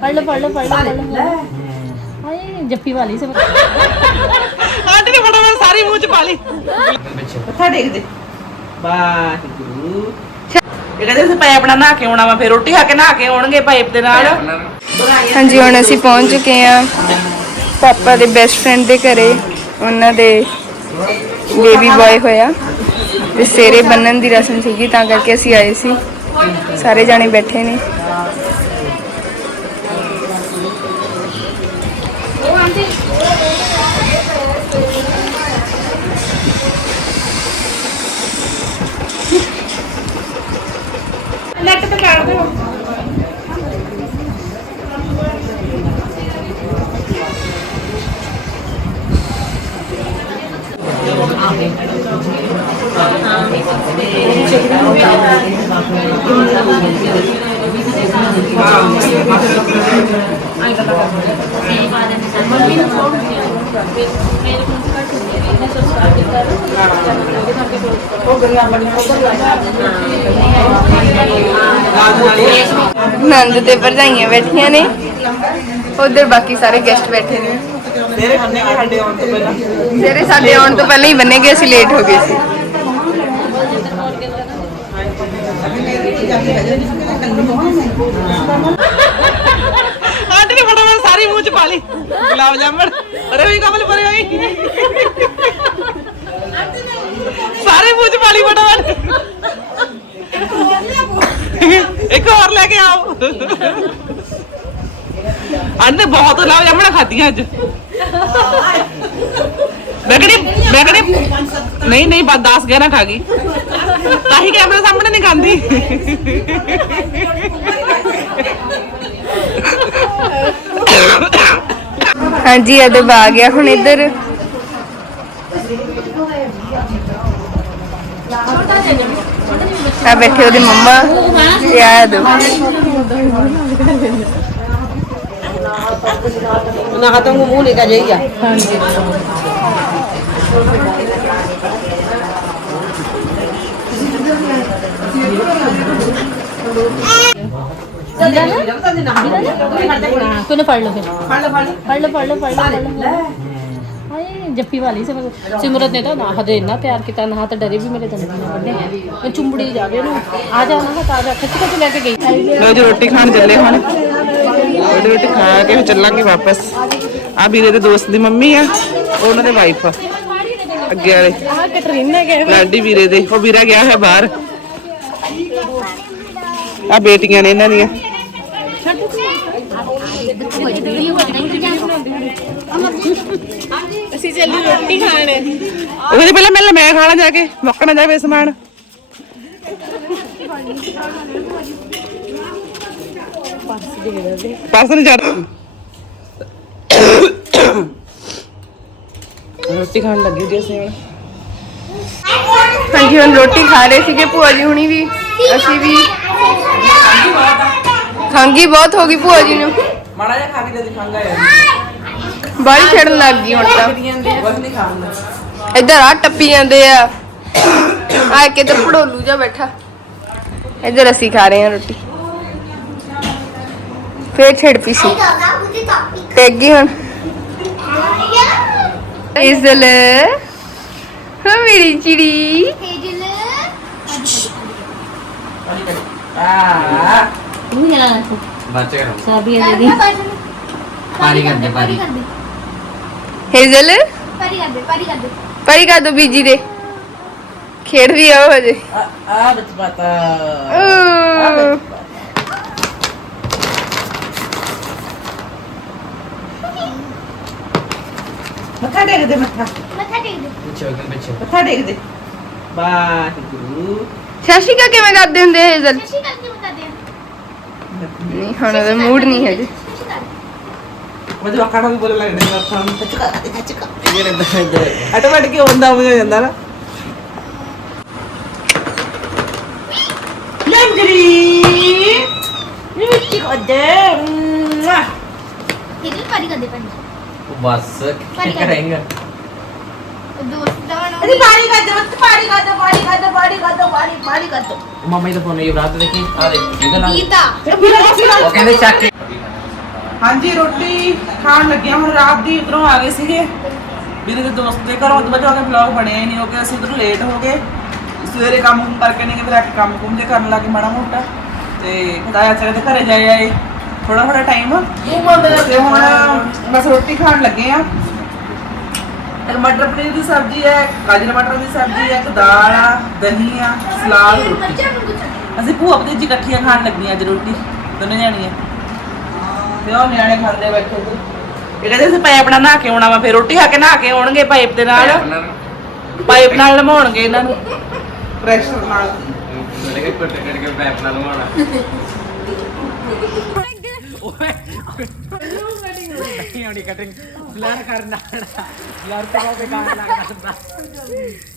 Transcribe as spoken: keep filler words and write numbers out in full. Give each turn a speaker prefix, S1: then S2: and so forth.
S1: पढ़ लो पढ़ लो पढ़ लो पढ़ लो हाय जप्पी वाली से
S2: आंटी ने फटाफट सारी मुंह च पा ली मत्था टेक दे वाहिगुरु ਇਹ ਕਹਿੰਦੇ ਅਸੀਂ ਪਾਈਪ ਨਾਲ ਨਹਾ ਕੇ ਆਉਣਾ ਵਾ ਫਿਰ ਰੋਟੀ ਖਾ ਕੇ ਨਹਾ ਕੇ ਆਉਣਗੇ ਪਾਈਪ ਦੇ ਨਾਲ
S3: ਹਾਂਜੀ ਹੁਣ ਅਸੀਂ ਪਹੁੰਚ ਚੁੱਕੇ ਹਾਂ ਪਾਪਾ ਦੇ ਬੈਸਟ ਫਰੈਂਡ ਦੇ ਘਰੇ ਉਹਨਾਂ ਦੇ ਬੇਬੀ ਬॉय ਹੋਇਆ ਤੇ ਸਿਰੇ ਬੰਨਣ ਦੀ ਰਸਮ ਸੀਗੀ ਤਾਂ ਕਰਕੇ ਅਸੀਂ ਆਏ ਸੀ ਸਾਰੇ ਜਾਣੇ ਬੈਠੇ ਨੇ
S2: ਨੈਟ ਤੇ ਕਾੜ ਦੇ
S3: नंद ते भरजाइयां बैठिया ने उधर बाकी सारे गेस्ट बैठे ने
S2: ਤੇਰੇ ਖਾਣੇ ਕੇ ਸਾਡੇ ਆਉਣ ਤੋਂ ਪਹਿਲਾਂ
S3: तेरे साडे आउण तो पहले ही बने गए ਅਸੀਂ लेट हो गए सी
S2: ਆਂਟੀ ਨੇ ਫਟਾਫਟ ਸਾਰੀ ਮੂੰਹ ਚ ਪਾ ਲਈ ਗੁਲਾਬ ਜਾਮਣ ਅਰੇ ਵੀ ਕਮਲ ਪਰੇ ਹੋਈ ਸਾਰੇ ਮੂੰਹ ਚ ਪਾ ਲਈ ਫਟਾਫਟ ਇੱਕ ਹੋਰ ਲੈ ਕੇ ਆਓ ਆਂਟੀ ਬਹੁਤ ਗੁਲਾਬ ਜਾਮਣ ਖਾਧੀਆਂ ਅੱਜ ਮੈਂ ਕਹਿੰਦੀ ਮੈਂ ਕਹਿੰਦੀ ਨਹੀਂ ਨਹੀਂ ਬਸ ਦਸ ਗਿਆਰਾਂ ਖਾ ਗਈ ਤਾਂ ਹੀ ਕੈਮਰੇ ਸਾਹਮਣੇ ਨਹੀਂ ਖਾਂਦੀ
S3: हाँ जी अदब आ गया हुण इधर आ बैठे ओदे मम्मा ते आ अदब
S2: ना खत्म मुंह नहीं का जाइए
S1: कोई पढ़ लो फिर पढ़ लो पढ़ लो पढ़ लो पढ़ लो पढ़ लो हाय जप्पी वाली से सिमरत ने तो ना हदे इन्ना प्यार किया ना तो डरे भी मेरे दंद ना बने चुंबड़ी जावे ना आ जाना ना ताजा खिच खिच लेके गई
S2: लो जी रोटी खान चले हुण रोटी रोटी खा के फिर चलांगे वापस आ वीरे दे दोस्त दी मम्मी आ ਉਹਨਾਂ ਦੇ ਵਾਈਫ ਆ ਅੱਗੇ ਵਾਲੇ
S1: आ कटरीना के
S2: ਲਾਡੀ ਵੀਰੇ ਦੇ ਉਹ ਵੀਰਾ ਗਿਆ ਹੈ ਬਾਹਰ ਆ ਬੇਟੀਆਂ ਨੇ ਇਹਨਾਂ ਦੀਆਂ
S1: ਅਸੀਂ ਚੱਲੀ ਰੋਟੀ ਖਾਣ
S2: ਉਹ ਕਹਿੰਦੇ ਪਹਿਲਾਂ ਮੈਂ ਮੈਂ ਖਾਣਾ ਜਾ ਕੇ ਮੁੱਕ ਨਾ ਜਾਵੇ ਸਮਾਨ ਪਾਸ ਨਹੀਂ ਜਾ ਰੋਟੀ ਖਾਣ ਲੱਗੀ ਜੀ ਅਸੀਂ ਹੁਣ
S3: हाँ जी हम रोटी खा रहे थे भूआ जी हुणी भी असी भी खंघी बहुत हो गई भूआ जी ने
S2: ਮਾੜਾ ਜਿਹਾ ਖਾ ਕੇ ਦੇ ਦਿਖਾਂਗਾ ਯਾਰ
S3: बारी छड़न लग गई हुण तां
S2: ਬਸ ਨਹੀਂ ਖਾਣਾ
S3: इधर आ टप्पी जांदे आ आ के इधर भड़ोलू जा बैठा इधर असी खा रहे हैं रोटी फिर छिड़ पी सी टेक गई हुण इजल हाँ मेरी चिड़ी
S2: ਆ
S4: बच्चे करो
S1: सभी दे दी
S4: पारी कर दे पारी
S3: हेजल
S5: पारी कर दे पारी कर दे
S3: परी कर दो बीजी दे खेड़ भी आओ हजे
S2: ਆ ਬੱਚ ਪਾਤਾ ਮੱਥਾ ਟੇਕ ਦੇ ਮੱਥਾ
S5: मत्था टेक दे
S4: पीछे हो गए पीछे
S2: ਮੱਥਾ ਟੇਕ ਦੇ ਵਾਹਿਗੁਰੂ
S3: शशिका किवें करदे हुंदे हेजल
S5: खुशी करके बता दे
S3: नहीं हुण ओदा मूड नहीं है जी
S2: ਮਜਾ ਆਖਣਾ ਵੀ ਬੋਲਣ ਲੱਗਦਾ ਹੈ ਅੱਖਾਂ ਨੂੰ ਚੁਕਾ ਦੇ ਚੁਕਾ ਆਟੋਮੈਟਿਕ ਹੀ ਹੁੰਦਾ ਹੋ ਜਾਂਦਾ ਨਾ ਲੰਜਰੀ ਨੀ ਕੋ ਦੇ
S5: इधर पारी कर दे पारी
S4: बस क्या करेंगे
S5: दोस्त दाना
S2: अरे पारी कर दो पारी कर दो पारी कर दो पारी कर दो पारी पारी कर दो
S4: मम्मी तो फोन ये रात देखी आ देख इधर ना
S5: गीता
S2: फिर फिर फिर
S4: वो कहते चक के
S2: ਹਾਂਜੀ ਰੋਟੀ ਖਾਣ ਲੱਗਿਆ ਹੁਣ ਰਾਤ ਦੀ ਉਧਰੋਂ ਆ ਗਏ ਸੀਗੇ ਵੀਰੇ ਦੇ ਦੋਸਤ ਦੇ ਘਰੋਂ ਤੋਂ ਬਚਾ ਕੇ ਵਲੌਗ ਬਣਿਆ ਹੀ ਨਹੀਂ ਹੋ ਗਿਆ ਅਸੀਂ ਉਧਰੋਂ ਲੇਟ ਹੋ ਗਏ ਸਵੇਰੇ ਕੰਮ ਕੁਮ ਕਰਕੇ ਨਹੀਂ ਫਿਰ ਆ ਕੇ ਕੰਮ ਕੁਮ ਜੇ ਕਰਨ ਲੱਗੇ ਮਾੜਾ ਮੋਟਾ ਤੇ ਖੁਦਾਇਆ ਚਾਹੇ ਤੇ ਘਰੇ ਜਾਏ ਆਏ ਥੋੜਾ ਥੋੜਾ ਟਾਈਮ ਤੇ ਹੁਣ ਬਸ ਰੋਟੀ ਖਾਣ ਲੱਗੇ ਆ ਇੱਕ ਮਟਰ ਪਨੀਰ ਦੀ ਸਬਜ਼ੀ ਹੈ ਗਾਜਰ ਮਟਰ ਦੀ ਸਬਜ਼ੀ ਹੈ ਇੱਕ ਦਾਲ ਆ ਦਹੀਂ ਆ ਸਲਾਦ ਰੋਟੀ
S5: ਬੱਚਿਆਂ ਨੂੰ ਕੁਛ
S2: ਅਸੀਂ ਭੂਆ ਭਤੀਜੀ ਇਕੱਠੀਆਂ ਖਾਣ ਲੱਗੀਆਂ ਅੱਜ ਰੋਟੀ ਦੋਨੇ ਜਾਣੀਆਂ ਤੇ ਉਹ ਨਿਆਣੇ ਖਾਂਦੇ ਬੈਠੇ ਤੇ ਇਹ ਕਹਿੰਦੇ ਅਸੀਂ ਪਾਈਪ ਨਾਲ ਨਹਾ ਕੇ ਆਉਣਾ ਵਾ ਫਿਰ ਰੋਟੀ ਖਾ ਕੇ ਨਹਾ ਕੇ ਆਉਣਗੇ ਪਾਈਪ ਦੇ ਨਾਲ ਪਾਈਪ ਨਾਲ ਨਮਾਉਣਗੇ ਇਹਨਾਂ ਨੂੰ ਪ੍ਰੈਸ਼ਰ ਨਾਲ
S4: ਜਿਹੜੇ ਕਿ ਕੁੱਟ ਕੱਟ ਕੇ ਪੈਪ ਨਾਲ ਲਵਾਉਣਾ ਓਏ ਨਹੀਂ ਆਉਣੀ ਕਟਿੰਗ ਬਲਰ ਕਰਨਾ ਬਲਰ ਤੋਂ ਬਾਅਦ ਕੰਮ ਲੱਗਦਾ